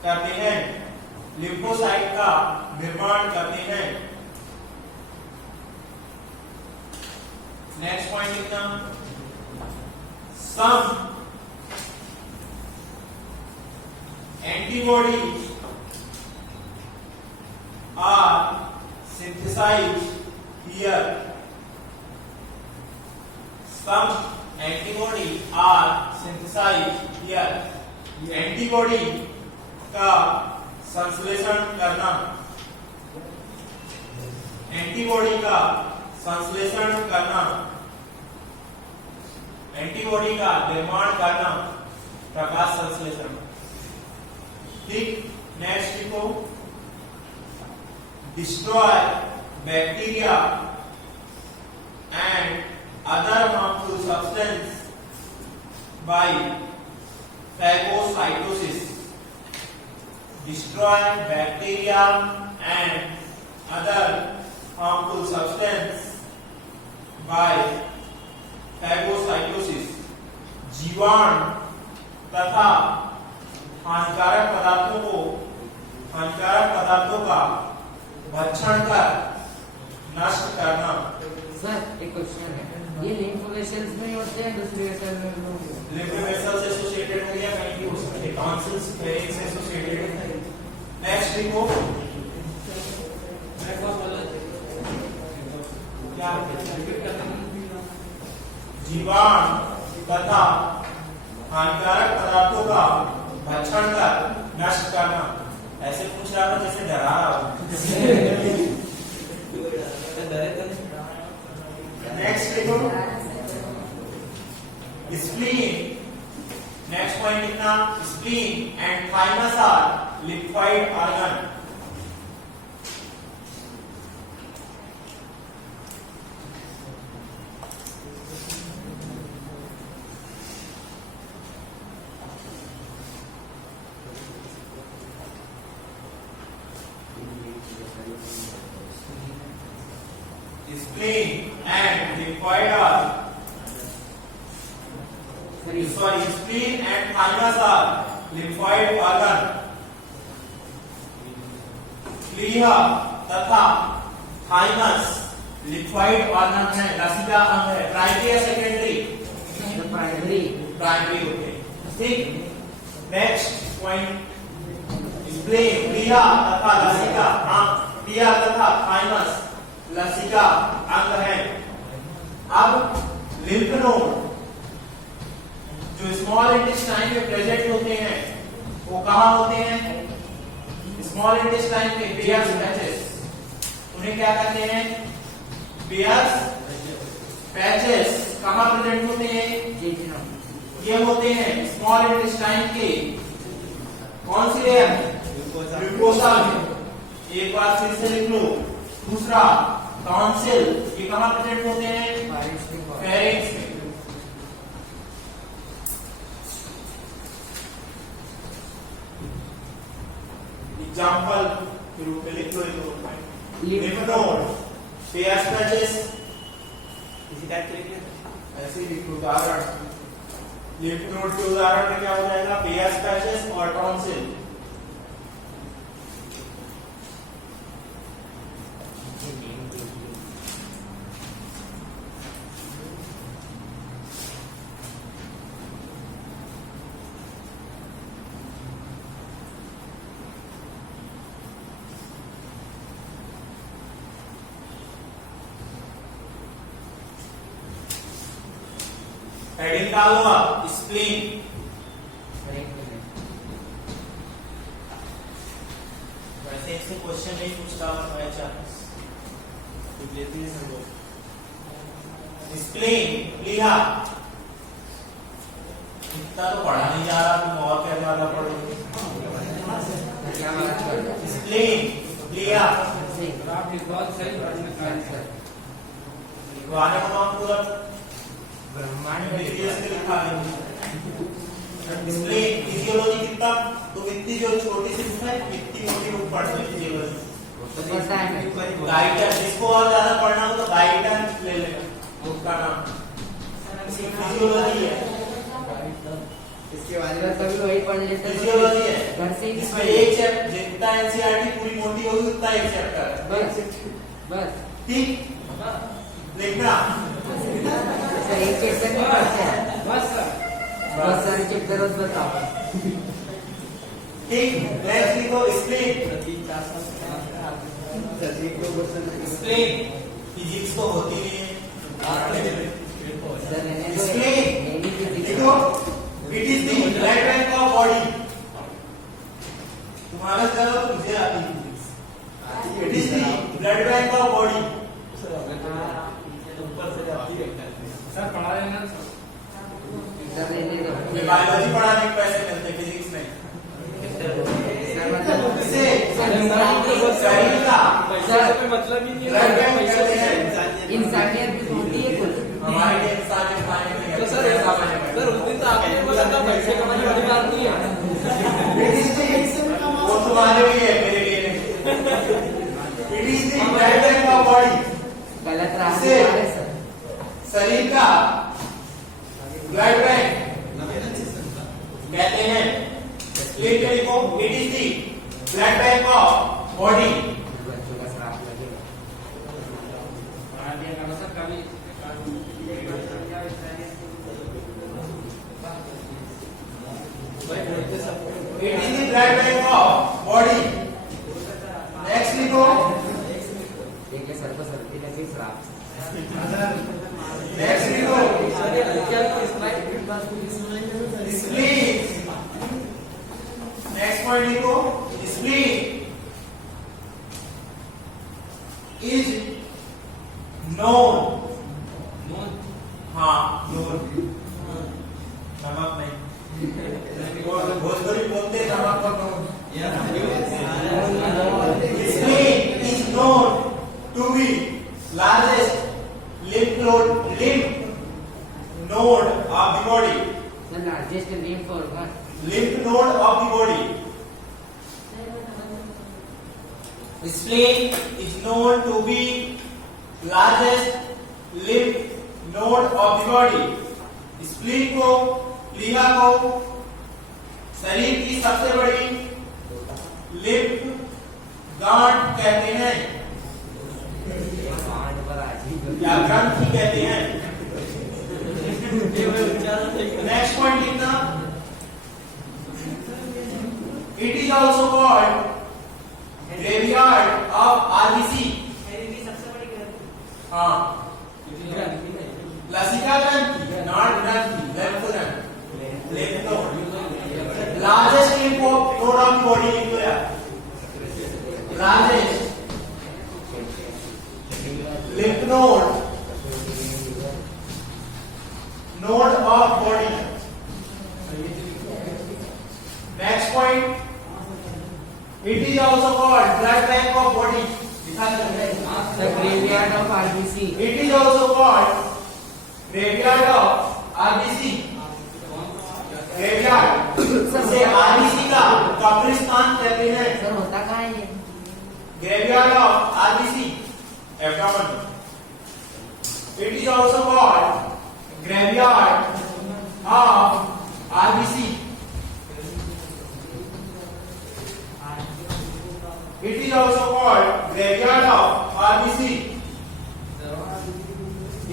करते हैं. लिम्फोसाइट का निर्माण करते हैं. नेक्स्ट पॉइंट लिखना, सम antibodies are synthesized here. Some antibodies are synthesized here. Antibody का संश्लेषण करना. एंटीबॉडी का संश्लेषण करना. एंटीबॉडी का निर्माण करना, प्रकाश संश्लेषण. ठीक, नेक्स्ट लिखो, destroy bacteria and other harmful substance by phagocytosis. Destroy bacteria and other harmful substance by phagocytosis. जीवाणु तथा हानिकारक पदार्थों का भक्षण कर नष्ट करना. सर एक क्वेश्चन है, ये लिम्फ वेसल्स में होते हैं, दूसरे वेसल में भी होते हैं? लिम्फ वेसल से एसोसिएटेड हो गया, कहीं भी हो सकते हैं. टॉन्सिल्स से एसोसिएटेड है. नेक्स्ट लिखो, क्या जीवाणु तथा हानिकारक पदार्थों का भक्षण कर नष्ट करना. ऐसे पूछ रहा था जैसे डरा रहा हूं. नेक्स्ट लिखो, स्प्लीन. नेक्स्ट पॉइंट लिखना, spleen and thymus are lymphoid organ. Spleen and lymphoid are spleen and thymus are lymphoid organ. प्लीहा तथा थाइमस लिक्विड ऑर्गन है, लसीका अंग है, प्राइमरी या सेकेंडरी? प्राइमरी प्राइमरी होते हैं। ठीक, नेक्स्ट पॉइंट, स्प्लेन प्लिया तथा लसिका अंग, प्लिया तथा थाइमस लसिका अंग है। अब लिम्फ नोड जो स्मॉल इंटेस्टाइन में प्रेजेंट होते हैं वो कहाँ होते हैं? स्मॉल इंटेस्टाइन के पियर्स पैचेस, उन्हें क्या कहते हैं? पियर्स पैचेस कहाँ प्रेजेंट होते हैं? ये होते हैं स्मॉल इंटेस्टाइन के कौन सी लेयर में? म्यूकोसा में। एक बार फिर से लिख लो। दूसरा टॉन्सिल, ये कहाँ प्रेजेंट होते हैं? फेरिंग्स में। एग्जाम्पल के रूप में लिख लो ये दो point. Lymph node, Peyer's patches, इसी टाइप के लिखिए, ऐसे ही लिख लो। उदाहरण लिम्फ नोड के उदाहरण में क्या हो जाएगा? पियर्स पैचेस और टॉन्सिल। हेडिंग डालो आप, स्प्लीन। वैसे इससे क्वेश्चन नहीं पूछता स्प्लीन लिया, इतना तो पढ़ा नहीं जा रहा, तुम और क्या ज्यादा पढ़ोगे? स्प्लीन लिया आने को हम पूरा ब्रह्मांड स्प्लीन फिजियोलॉजी कितना तो इतनी जो छोटी सी बुक है इतनी मोटी बुक पढ़ते हैं फिजियोलॉजी। गाइडर, जिसको और ज्यादा पढ़ना हो तो गाइडर ले लेना, बुक का नाम फिजियोलॉजी है। इसके बारे में कभी वही पढ़ लेते हैं। फिजियोलॉजी है, घर से इसमें एक चैप्टर जितना एनसीईआरटी पूरी मोटी होगी उतना एक चैप्टर है। बस ठीक, लिखना एक चैप्टर नहीं पढ़ते हैं, बस सर। बहुत सारे चैप्टर रोज बताओ। ठीक, नेक्स्ट लिखो स्प्लीन। स्प्लीन फिजिक्स तो होती नहीं है। स्प्लीन लिखो, it is the blood bank of body. तुम्हारा चलो मुझे आती है physics. It is the blood bank of body. ऊपर से जाती है सर पढ़ा लेना ये बायोलॉजी पढ़ाने के पैसे मिलते, फिजिक्स नहीं। इससे शरीर का मतलब ही नहीं ब्लड बैंक कहते हैं। इंसानियत भी होती है कुछ हमारे लिए इंसानियत खाने में तो सर उस दिन तो आपने बोला था पैसे कमाने वाली बात नहीं है। वो तुम्हारे लिए है, मेरे लिए नहीं। It is the blood bank of body. गलत राह इससे पे जा रहे सर। शरीर का ब्लड बैंक कहते हैं। लिख के लिखो, it is the blood bank of body. बच्चों का श्राप लगेगा। पढ़ा दिया करो सर कभी। It is the blood bank of body. Next लिखो, देखिए सर को सर्दी लगी श्राप से। नेक्स्ट लिखो, स्प्लीन। नेक्स्ट पॉइंट लिखो, स्प्लीन इज नोन। हाँ, नोन, नमक नहीं। भोजपुरी बोलते नमक पर नोन। Spleen is known to be largest lymph node of the body. The largest lymph organ. Lymph node of the body. Spleen is known to be largest lymph node of the body. Spleen को, प्लीहा को शरीर की सबसे बड़ी lymph गांठ कहते हैं। गांठ पर आ या ग्रंथि कहते हैं। ये मैं उच्चारण नहीं कर नेक्स्ट पॉइंट लिखना, it is also called graveyard of RBC. हाँ, लसिका ग्रंथि, नॉट ग्रंथि, लेफ्ट ग्रंथि, left node. Largest lymph of node of body लिख लो यार, largest lymph node, node of body. Next point, it is also called blood bank of body. The graveyard of RBC. It is also called graveyard of RBC. Graveyard से RBC का कब्रिस्तान कहते हैं। Sir होता कहाँ है ये? Graveyard of RBC, abdomen. It is also called graveyard of RBC. It is also called graveyard of RBC.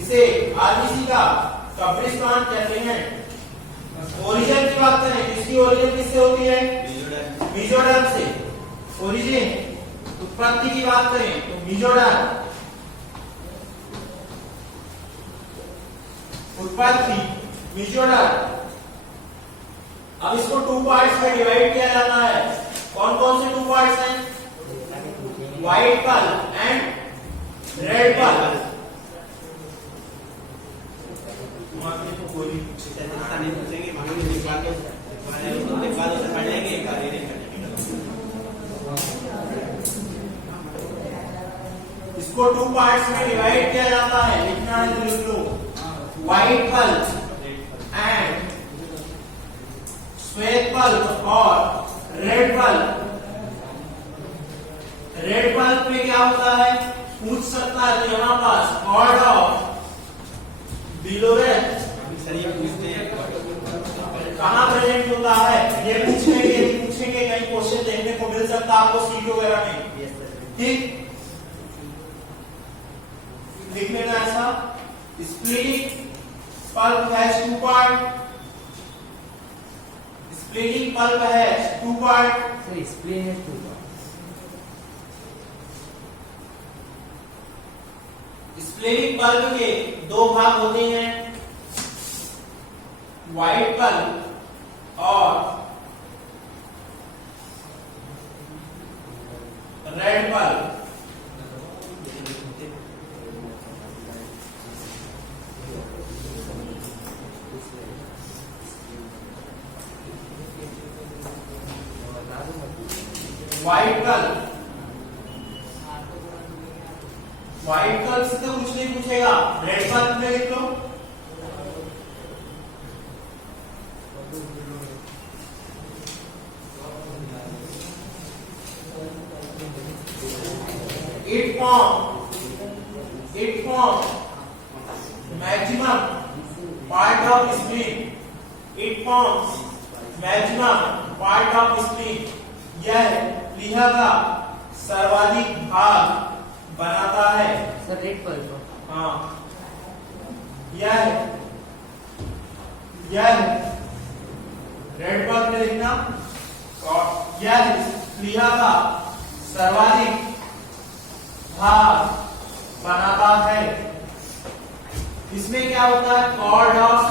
इसे RBC का कब्रिस्तान कहते हैं। ओरिजिन की बात करें, इसकी ओरिजिन किससे होती है? मेसोडर्म से। ओरिजिन उत्पत्ति की बात करें तो मेसोडर्म, उत्पत्ति मेसोडर्म। अब इसको टू पार्ट्स में डिवाइड किया जाता है। कौन कौन से टू पार्ट्स हैं? White pulp and red pulp. इसको टू पार्ट्स में डिवाइड किया जाता है, लिखना है तो लिख लो, व्हाइट पल्प एंड श्वेत पल्प और रेड पल्प। रेड पल्प में क्या होता है? पूछ सकता है तो यहाँ पास कॉर्ड ऑफ बिलोरेंस कहाँ प्रेजेंट होता है? ये पूछेंगे कहीं क्वेश्चन देखने को मिल सकता है आपको सीट वगैरह में, ठीक? लिख लेना ऐसा, splenic pulp has two part, splenic pulp has two part. Sir spleen है टू पार्ट। स्प्लिनिंग पल्प के दो भाग होते हैं, व्हाइट पल्प और red pulp. White pulp, white pulp से तो कुछ नहीं पूछेगा, रेड पल्प में लिख लो। It forms maximum part of spleen. It forms maximum part of spleen. यह प्लीहा का सर्वाधिक भाग बनाता है। Sir red pulp. हाँ, यह रेड पल्प में लिखना, और यह प्लीहा का सर्वाधिक भाग बनाता है। इसमें क्या होता है? Cord of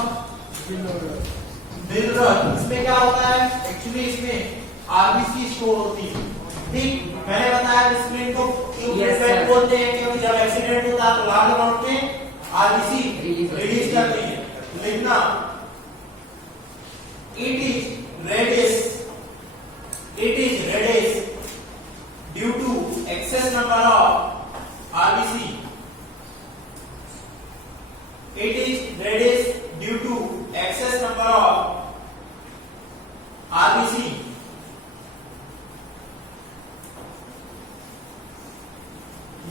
Billroth. इसमें क्या होता है? एक्चुअली इसमें आरबीसी स्टोर होती है, ठीक? मैंने बताया स्प्लिन को क्यों बोलते हैं, क्योंकि जब एक्सीडेंट होता है तो लार्ज अमाउंट में आरबीसी रिलीज करती है। लिखना, it is reddish due to excess number of RBC. It is reddish due to excess number of RBC.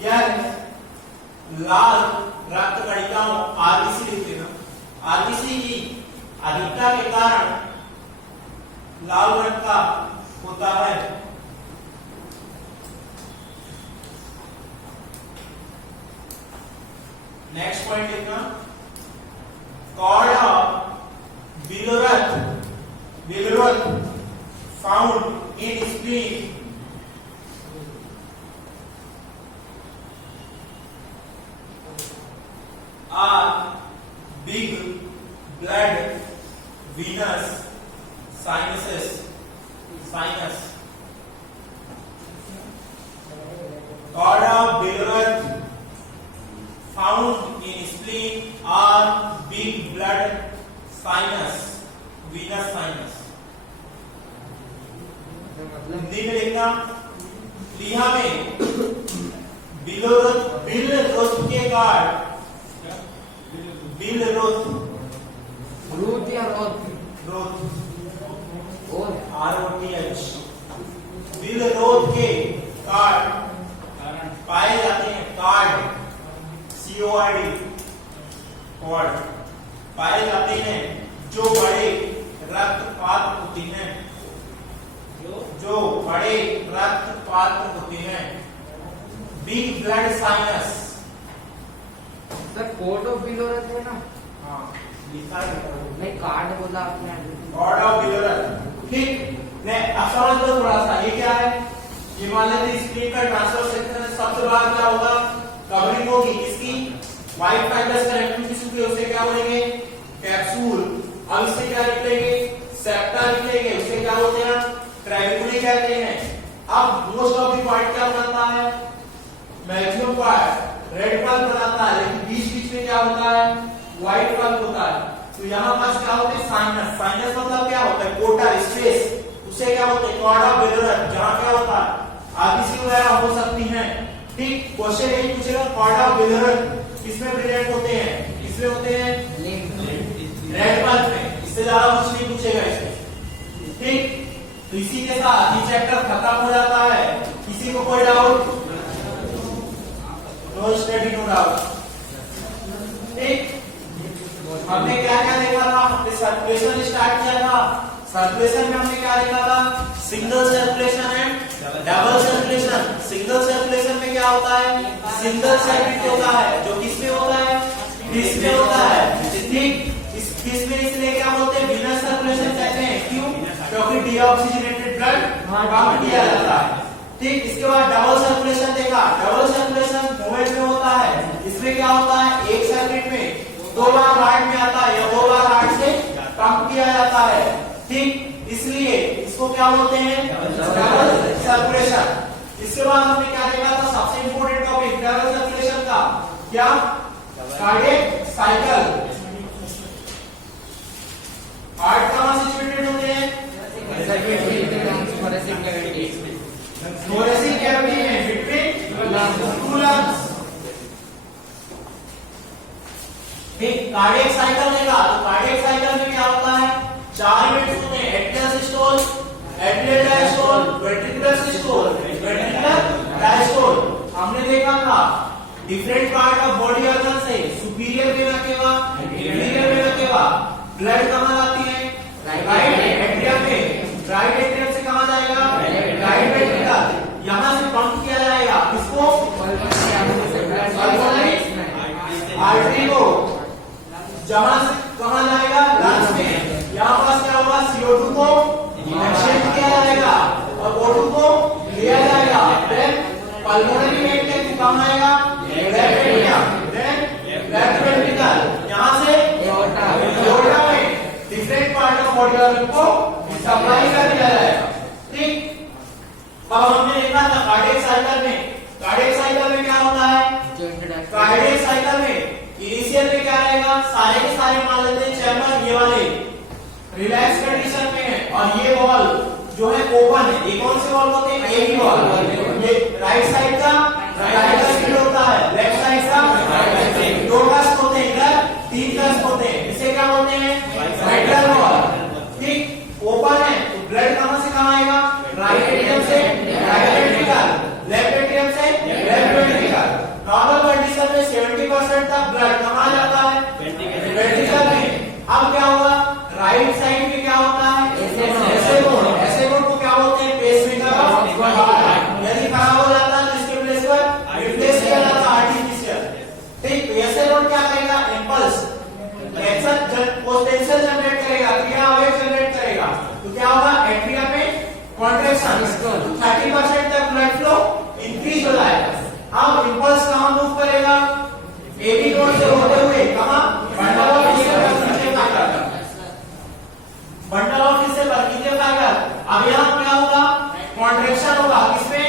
यह लाल रक्त कणिकाओं RBC लिख लेना। RBC की अधिकता के कारण लाल रंग का होता है। नेक्स्ट पॉइंट लिखना, cord of Billroth found in spleen are big blood venous sinuses, sinus. Cord of Bilorath found in spleen are big blood sinus, venous sinus. Hindi में लिखना, प्लीहा में बिलरोथ के कार्ड, बिलरोथ रूट या रोथ और ROTH बिलरोथ के कार्ड पाए जाते हैं, कार्ड CORD कॉर्ड पाए जाते हैं जो बड़े रक्तपात होती हैं, जो बड़े रक्तपात होते हैं। Big blood sinus, sir cord of Billroth है ना? हाँ लिखा है, नहीं कार्ड बोला आपने। कॉर्ड ऑफ बिलोरथ, ठीक। ने अब समझ लो थोड़ा सा, ये क्या है? ये मान लेते हैं स्प्लीन का ट्रांसफर सेक्शन है, सबसे बाहर क्या होगा? कवरिंग होगी इसकी, व्हाइट फाइब्रस कनेक्टिव टिश्यू के, उसे क्या बोलेंगे? कैप्सूल। अब इससे क्या निकलेंगे? सेप्टा निकलेंगे, उसे क्या बोलते हैं? ट्रैबेकुली कहते हैं। अब मोस्ट ऑफ द पार्ट क्या बनाता है? मैक्सिमम पार्ट रेड पल्प बनाता है, लेकिन बीच बीच में क्या होता है? व्हाइट पल्प होता है। तो यहाँ पास क्या होते हैं? साइनस। साइनस मतलब क्या होता है? कोटा, स्पेस, उसे क्या बोलते हैं? कॉर्ड ऑफ बिलोरथ, जहाँ क्या होता है? आरबीसी वगैरह हो सकती हैं, ठीक। क्वेश्चन यही पूछेगा, कॉर्ड ऑफ बिलोरथ किसमें प्रेजेंट होते हैं? किसमें होते हैं? रेड पल्प में। इससे ज्यादा कुछ नहीं पूछेगा इसमें, ठीक। तो इसी के साथ ये चैप्टर खत्म हो जाता है। किसी को कोई doubt? No study no doubt, ठीक। हमने क्या क्या देखा था? हमने सर्कुलेशन स्टार्ट किया था। सर्कुलेशन में हमने क्या देखा था? Single circulation and double circulation. Single circulation में क्या होता है? सिंगल सर्किट होता है, जो किसमें होता है? डिस्क में होता है, ठीक। इस डिस्क में इसलिए क्या बोलते हैं? विनस सर्कुलेशन कहते हैं। क्यों? क्योंकि डीऑक्सीजनेटेड ब्लड पंप किया जाता है, ठीक। इसके बाद डबल सर्कुलेशन देखा। डबल सर्कुलेशन मोमेंट में होता है। इसमें क्या होता है? एक सर्किट में 2 बार हार्ट में आता है या 2 बार हार्ट से पंप किया जाता है, ठीक। इसलिए इसको क्या बोलते हैं? Double circulation. इसके बाद हमने क्या देखा था? सबसे इंपॉर्टेंट टॉपिक डबल सर्कुलेशन का क्या? Cardiac cycle. हार्ट कहां सिचुएटेड होते हैं? थोरेसिक कैविटी में, बिटवीन टू लंग्स, ठीक। कार्डियक साइकिल देखा, तो कार्डियक साइकिल में क्या होता है? 4 यूनिट्स होते हैं, atrial systole, atrial diastole, ventricular systole, ventricular diastole. हमने देखा था different part of body organ से superior vena cava, inferior vena cava blood कहां जाती है? राइट एट्रियम में। राइट एट्रियम से कहां जाएगा? Right ventricle. यहां से पंप किया जाएगा किसको? आर्टरी को। जहां से कहां जाएगा? लंग्स में। यहां पास क्या होगा? CO2 को एक्सचेंज किया जाएगा और O2 को लिया जाएगा। देन पल्मोनरी वेन के कहां आएगा? Left atrium, then left ventricle. यहां से एओर्टा में different part of body organ को सप्लाई कर दिया जाएगा, ठीक। अब हमने देखा था कार्डियक साइकिल में। कार्डियक साइकिल में क्या होता है? कार्डियक साइकिल में इनिशियल में क्या रहेगा? सारे के सारे मान लेते हैं चैम्बर ये वाले रिलैक्स कंडीशन में है, और ये वॉल जो है ओपन है। ये कौन से वॉल होते हैं? A B wall. ये राइट साइड का राइट साइड होता है, लेफ्ट साइड का राइट साइड। 2 डस्ट होते हैं, इधर 3 डस्ट होते हैं। इसे क्या बोलते हैं? राइटल वॉल, ठीक। ओपन है तो ब्लड कहां से कहां आएगा? राइट एट्रियम से राइट वेंट्रिकल, लेफ्ट एट्रियम से लेफ्ट वेंट्रिकल। नॉर्मल कंडीशन में 70% तक ब्लड कहां जाता है? वेंट्रिकल में। अब क्या होगा? राइट साइड में क्या होता है? ऐसे नोड को क्या बोलते हैं? Pacemaker of heart. यदि खराब हो जाता है तो इसके प्लेस पर रिप्लेस किया जाता है आर्टिफिशियल, ठीक। तो ऐसे नोड क्या पोटेंशियल जनरेट करेगा, क्रिया आवेश जनरेट करेगा। तो क्या होगा, एट्रिया में कॉन्ट्रैक्शन, 30% तक ब्लड फ्लो इंक्रीज हो जाएगा। अब इंपल्स कहां मूव करेगा, एबी नोड से होते हुए कहां, bundle of Purkinje fibre, bundle of Purkinje fibre. अब यहां क्या होगा, कॉन्ट्रैक्शन होगा, किसमें,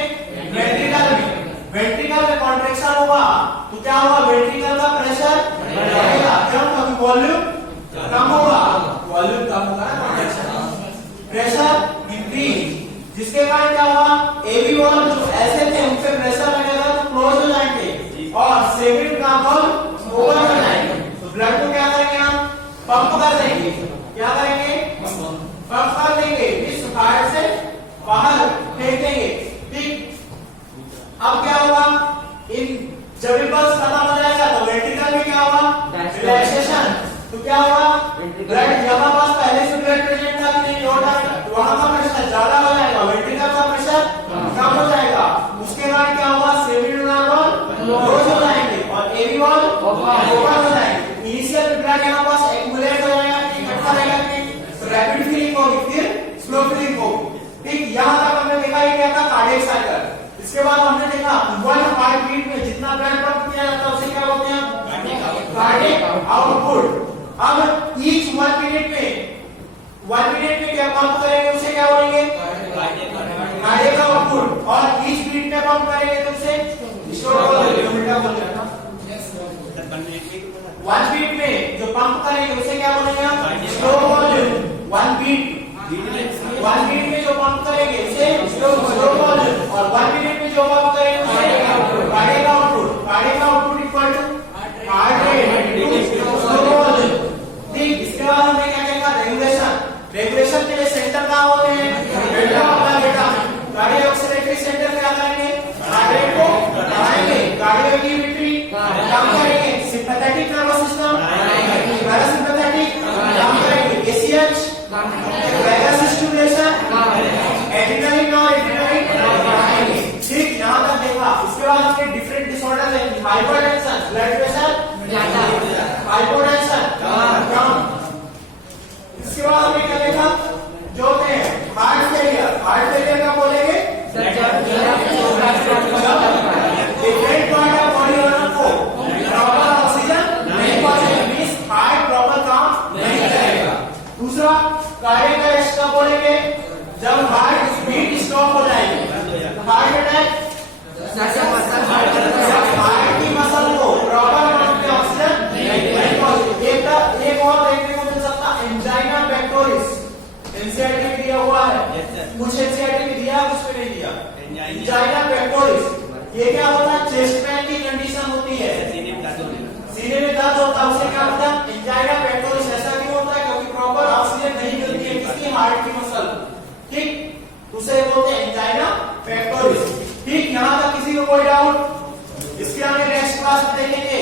वेंट्रिकल में। वेंट्रिकल में कॉन्ट्रैक्शन होगा तो क्या होगा, वेंट्रिकल का प्रेशर बढ़ेगा, क्यों, क्योंकि वॉल्यूम कम होगा, वॉल्यूम कम होगा, कॉन्ट्रैक्शन, प्रेशर इंक्रीज, जिसके कारण क्या होगा, एबी वॉल जो ऐसे थे उनसे प्रेशर लगेगा तो क्लोज हो जाएंगे और सेविड का वॉल ओपन हो जाएंगे। तो ब्लड को क्या करेंगे, हम पंप कर देंगे, क्या करेंगे, पंप कर देंगे, इस हार्ट से बाहर फेंक देंगे, ठीक। अब क्या होगा, इन जब इंपल्स खत्म हो जाएगा तो वेंट्रिकल में क्या होगा, रिलैक्सेशन। तो क्या होगा, ब्लड यहाँ पास पहले से ब्लड प्रेजेंट था कि नहीं, होता है, तो वहां का प्रेशर ज्यादा हो जाएगा, वेंट्रिकल का प्रेशर कम हो जाएगा। उसके बाद क्या होगा, सेमिनल वॉल क्लोज हो जाएंगे और एबी वॉल ओपन हो जाएंगे। इनिशियल ब्लड यहाँ पास एक्युमुलेट हो जाएगा, इकट्ठा रहेगा, तो रैपिड फिलिंग होगी, फिर स्लो फिलिंग होगी, ठीक। यहाँ तक हमने देखा ये क्या था, कार्डियक साइकिल। इसके बाद हमने देखा 1 हार्ट बीट में जितना ब्लड पंप किया जाता है उसे क्या बोलते हैं, कार्डियक आउटपुट। अब ईच 1 मिनट में क्या पंप करेंगे उसे क्या बोलेंगे, कार्डियक आउटपुट, और ईच बीट में पंप करेंगे तो उसे उल्टा बोल रहे हैं। 1 बीट में जो पंप करेंगे उसे क्या बोलेंगे, स्लो वॉल्यूम। 1 बीट में जो पंप करेंगे उसे स्लो वॉल्यूम, और 1 मिनट में जो पंप करेंगे उसे cardiac output. Cardiac output equal to heart rate into slow volume, ठीक। इसके बाद हमने क्या देखा, रेगुलेशन। रेगुलेशन के लिए सेंटर कहां होते हैं, बेटा अपना बेटा। कार्डियक ऑक्सीलेटरी सेंटर क्या करेंगे, हार्ट रेट को बढ़ाएंगे, कार्डियक एक्टिविटी कम करेंगे, सिंपैथेटिक नर्वस सिस्टम पैरासिम्पैथेटिक कम करेंगे, एसीएच वेगस स्टिमुलेशन, एड्रेनालिन और एड्रेनालिन बढ़ाएंगे, ठीक। यहां तक देखा। इसके बाद हमने डिफरेंट डिसऑर्डर देखे, हाइपरटेंशन, ब्लड प्रेशर ज्यादा, हाइपोटेंशन कम। इसके बाद हमने क्या देखा, जो होते हैं हार्ट फेलियर। हार्ट फेलियर का बोलेंगे, different part of body organ को प्रॉपर ऑक्सीजन नहीं पहुंचेगा, मींस हार्ट प्रॉपर काम नहीं करेगा। दूसरा कार्डियक अरेस्ट का बोलेंगे, जब हार्ट बीट स्टॉप हो जाएगी, हार्ट अटैक, हार्ट की मसल को प्रॉपर अमाउंट में ऑक्सीजन नहीं पहुंचेगी। एक और देखने को मिल सकता है, एंजाइना पेक्टोरिस। एनसीईआरटी में दिया हुआ है, कुछ एनसीईआरटी में दिया, कुछ में नहीं दिया। एंजाइना पेक्टोरिस ये क्या होता है, चेस्ट पेन की कंडीशन होती है, सीने में दर्द होता है, उसे क्या होता है, एंजाइना पेक्टोरिस। ऐसा क्यों होता है, क्योंकि प्रॉपर ऑक्सीजन नहीं मिलती है किसकी, हार्ट की मसल, ठीक। उसे बोलते हैं एंजाइना पेक्टोरिस, ठीक। यहाँ तक किसी को कोई डाउट, इसके आगे नेक्स्ट क्लास में देखेंगे